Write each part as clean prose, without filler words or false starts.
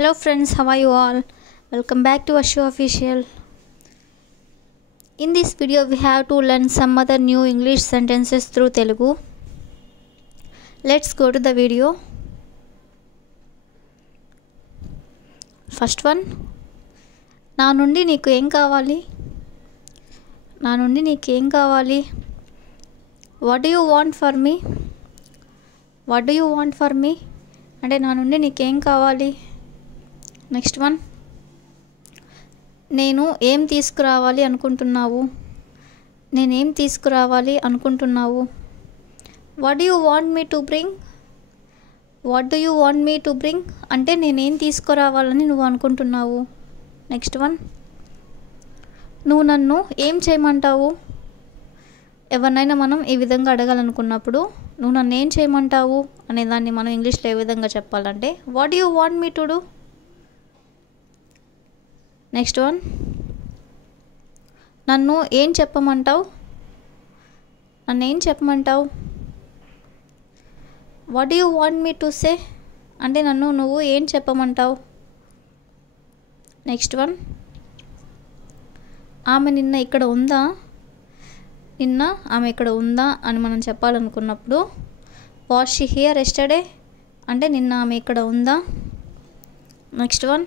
Hello friends, how are you all? Welcome back to Ashu Official. In this video we have to learn some other new English sentences through Telugu. Let's go to the video. First one, నా నుండి నీకు ఏం కావాలి? నా నుండి నీకు ఏం కావాలి? What do you want for me? What do you want for me? అంటే నా నుండి నీకేం కావాలి? నెక్స్ట్ వన్, నేను ఏం తీసుకురావాలి అనుకుంటున్నావు? నేనేం తీసుకురావాలి అనుకుంటున్నావు? What do you want me to bring? What do you want me to bring అంటే నేనేం తీసుకురావాలని నువ్వు అనుకుంటున్నావు? నెక్స్ట్ వన్, నువ్వు నన్ను ఏం చేయమంటావు? ఎవరినైనా మనం ఈ విధంగా అడగాలనుకున్నప్పుడు నువ్వు నన్ను ఏం చేయమంటావు అనేదాన్ని మనం ఇంగ్లీష్లో ఏ విధంగా చెప్పాలంటే what do you want me to do? Next one, నన్ను ఏం చెప్పమంటావు? నన్ను ఏం చెప్పమంటావు? What do you want me to say అంటే నన్ను నువ్వు ఏం చెప్పమంటావు? నెక్స్ట్ వన్, ఆమె నిన్న ఇక్కడ ఉందా? నిన్న ఆమె ఇక్కడ ఉందా అని మనం చెప్పాలనుకున్నప్పుడు వాస్ షీ హియర్ ఎస్టర్డే అంటే నిన్న ఆమె ఇక్కడ ఉందా? నెక్స్ట్ వన్,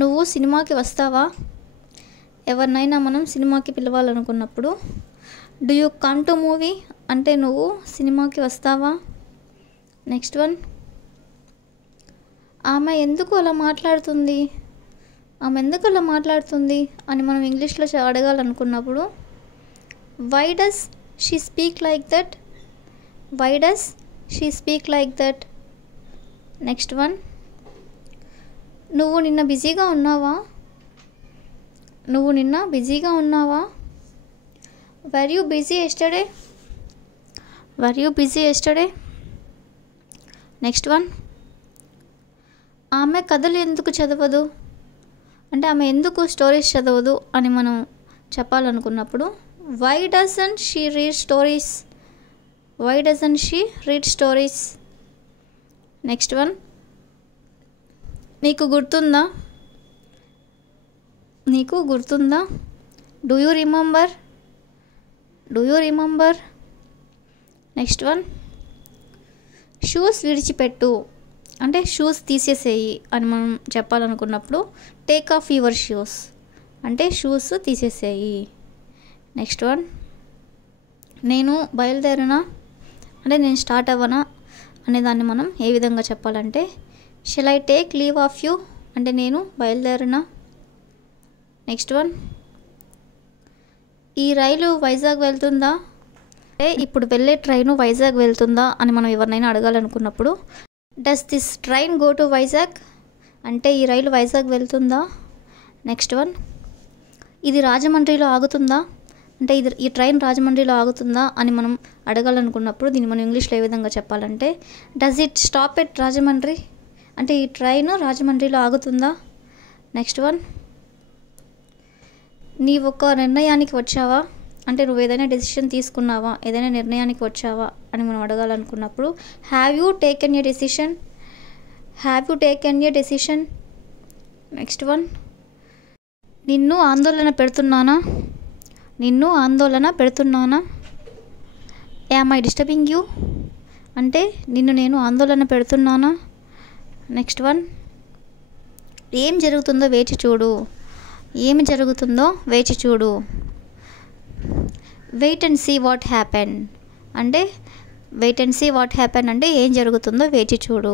నువ్వు సినిమాకి వస్తావా? ఎవరినైనా మనం సినిమాకి పిలవాలనుకున్నప్పుడు do you come to movie అంటే నువ్వు సినిమాకి వస్తావా? నెక్స్ట్ వన్, ఆమె ఎందుకు అలా మాట్లాడుతుంది? ఆమె ఎందుకు అలా మాట్లాడుతుంది అని మనం ఇంగ్లీష్లో అడగాలనుకున్నప్పుడు why does she speak like that? Why does she speak like that? Next one, నువ్వు నిన్న బిజీగా ఉన్నావా? నువ్వు నిన్న బిజీగా ఉన్నావా? Were you busy yesterday? Were you busy yesterday? Next one, ఆమె కథలు ఎందుకు చదవదు అంటే ఆమె ఎందుకు స్టోరీస్ చదవదు అని మనం చెప్పాలనుకున్నప్పుడు why doesn't she read stories? Why doesn't she read stories? Next one, నీకు గుర్తుందా? నీకు గుర్తుందా? Do you remember? Do you remember? Next one, shoes విడిచిపెట్టు అంటే షూస్ తీసేసేయి అని మనం చెప్పాలనుకున్నప్పుడు టేక్ ఆఫ్ యువర్ షూస్ అంటే షూస్ తీసేసేయి. నెక్స్ట్ వన్, నేను బయలుదేరనా అంటే నేను స్టార్ట్ అవ్వనా అనేదాన్ని మనం ఏ విధంగా చెప్పాలంటే shall I take leave of you అంటే నేను బయలుదేరనా? నెక్స్ట్ వన్, ఈ రైలు వైజాగ్ వెళ్తుందా అంటే ఇప్పుడు వెళ్ళే ట్రైను వైజాగ్ వెళ్తుందా అని మనం ఎవరినైనా అడగాలనుకున్నప్పుడు does this train go to Vizag అంటే ఈ రైలు వైజాగ్ వెళ్తుందా? నెక్స్ట్ వన్, ఇది రాజమండ్రిలో ఆగుతుందా అంటే ఈ ట్రైన్ రాజమండ్రిలో ఆగుతుందా అని మనం అడగాలనుకున్నప్పుడు దీన్ని మనం ఇంగ్లీష్లో ఏ విధంగా చెప్పాలంటే does it stop at Rajahmundry అంటే ఈ ట్రైన్ రాజమండ్రిలో ఆగుతుందా? నెక్స్ట్ వన్, నీవు ఒక నిర్ణయానికి వచ్చావా అంటే నువ్వు ఏదైనా డెసిషన్ తీసుకున్నావా? ఏదైనా నిర్ణయానికి వచ్చావా అని మనం అడగాలనుకున్నప్పుడు have you taken a decision? Have you taken a decision? Next one, నిన్ను ఆందోళన పెడుతున్నానా? నిన్ను ఆందోళన పెడుతున్నానా? యామ్ ఐ డిస్టర్బింగ్ యూ అంటే నిన్ను నేను ఆందోళన పెడుతున్నానా? నెక్స్ట్ వన్, ఏం జరుగుతుందో వేచి చూడు. ఏమి జరుగుతుందో వేచి చూడు. Wait and see what happen అంటే wait and see what happen అంటే ఏం జరుగుతుందో వేచి చూడు.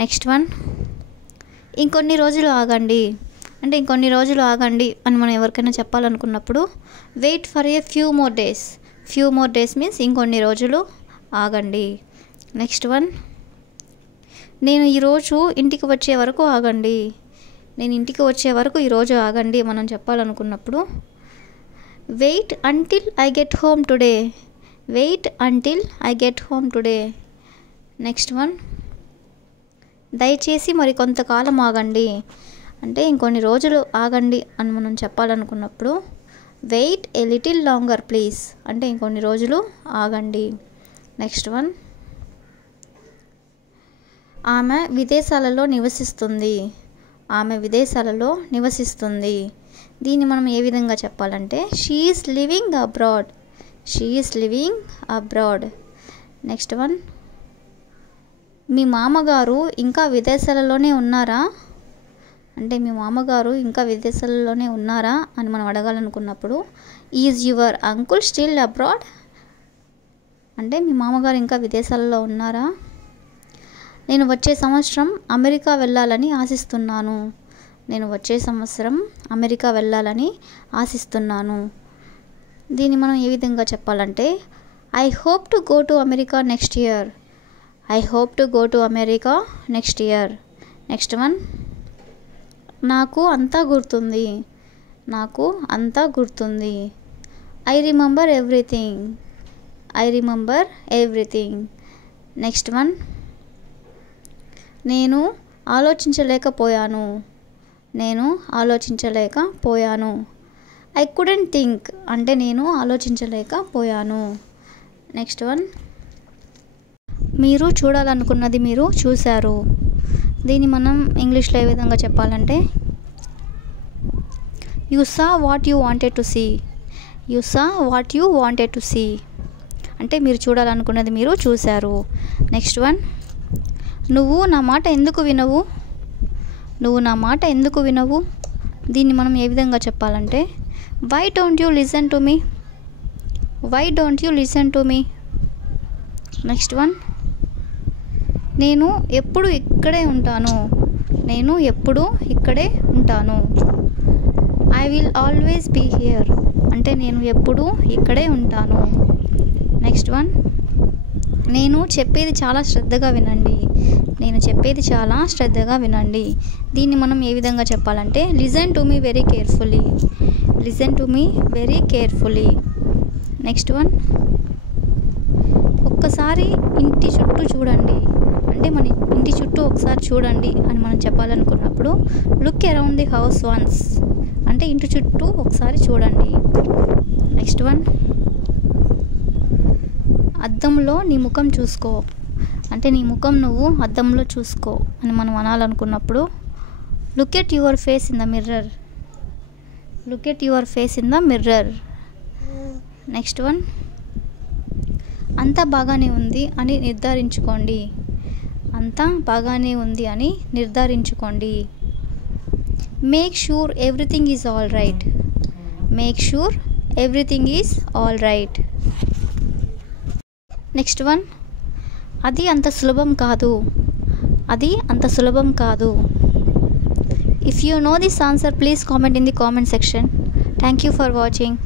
నెక్స్ట్ వన్, ఇంకొన్ని రోజులు ఆగండి అంటే ఇంకొన్ని రోజులు ఆగండి అని మనం ఎవరికైనా చెప్పాలనుకున్నప్పుడు wait for a few more days. Few more days means ఇంకొన్ని రోజులు ఆగండి. నెక్స్ట్ వన్, నేను ఈరోజు ఇంటికి వచ్చే వరకు ఆగండి. నేను ఇంటికి వచ్చే వరకు ఈరోజు ఆగండి మనం చెప్పాలనుకున్నప్పుడు wait until I get home today. Wait until I get home today. Next one, దయచేసి మరి కొంతకాలం ఆగండి అంటే ఇంకొన్ని రోజులు ఆగండి అని మనం చెప్పాలనుకున్నప్పుడు wait a little longer please అంటే ఇంకొన్ని రోజులు ఆగండి. నెక్స్ట్ వన్, ఆమె విదేశాలలో నివసిస్తుంది. ఆమె విదేశాలలో నివసిస్తుంది. దీన్ని మనం ఏ విధంగా చెప్పాలంటే she is living abroad. She is living abroad. Next one, మీ మామగారు ఇంకా విదేశాలలోనే ఉన్నారా? అంటే మీ మామగారు ఇంకా విదేశాలలోనే ఉన్నారా అని మనం అడగాలనుకున్నప్పుడు is your uncle still abroad? అంటే మీ మామగారు ఇంకా విదేశాలలో ఉన్నారా? నేను వచ్చే సంవత్సరం అమెరికా వెళ్ళాలని ఆశిస్తున్నాను. నేను వచ్చే సంవత్సరం అమెరికా వెళ్ళాలని ఆశిస్తున్నాను. దీన్ని మనం ఏ విధంగా చెప్పాలంటే I hope to go to America next year. I hope to go to America next year. Next one, నాకు అంతా గుర్తుంది. నాకు అంతా గుర్తుంది. I remember everything. I remember everything. Next one, నేను ఆలోచించలేకపోయాను. నేను ఆలోచించలేకపోయాను. I couldn't think. అంటే నేను ఆలోచించలేకపోయాను. నెక్స్ట్ వన్, మీరు చూడాలనుకున్నది మీరు చూశారు. దీన్ని మనం ఇంగ్లీష్లో ఏ విధంగా చెప్పాలంటే you saw what you wanted to see. You saw what you wanted to see. అంటే మీరు చూడాలనుకున్నది మీరు చూశారు. నెక్స్ట్ వన్, నువ్వు నా మాట ఎందుకు వినవు? నువ్వు నా మాట ఎందుకు వినవు? దీన్ని మనం ఏ విధంగా చెప్పాలంటే why don't you listen to me. Why don't you listen to me. Next one, నేను ఎప్పుడు ఇక్కడే ఉంటాను. నేను ఎప్పుడు ఇక్కడే ఉంటాను. I will always be here. అంటే నేను ఎప్పుడు ఇక్కడే ఉంటాను. నెక్స్ట్ వన్, నేను చెప్పేది చాలా శ్రద్ధగా వినండి. నేను చెప్పేది చాలా శ్రద్ధగా వినండి. దీన్ని మనం ఏ విధంగా చెప్పాలంటే listen to me very carefully. Listen to me very carefully. Next one, ఒక్కసారి ఇంటి చుట్టూ చూడండి. అంటే మన ఇంటి చుట్టూ ఒకసారి చూడండి అని మనం చెప్పాలనుకున్నప్పుడు look around the house once. అంటే ఇంటి చుట్టూ ఒకసారి చూడండి. నెక్స్ట్ వన్, అద్దంలో నీ ముఖం చూసుకో. అంటే నీ ముఖం నువ్వు అద్దంలో చూసుకో అని మనం అనాలనుకున్నప్పుడు look at your face in the mirror. Look at your face in the mirror. Next one, అంతా బాగానే ఉంది అని నిర్ధారించుకోండి. అంతా బాగానే ఉంది అని నిర్ధారించుకోండి. Make sure everything is all right. Make sure everything is all right. Next one, అది అంత సులభం కాదు. అది అంత సులభం కాదు. If you know this answer please comment in the comment section. Thank you for watching.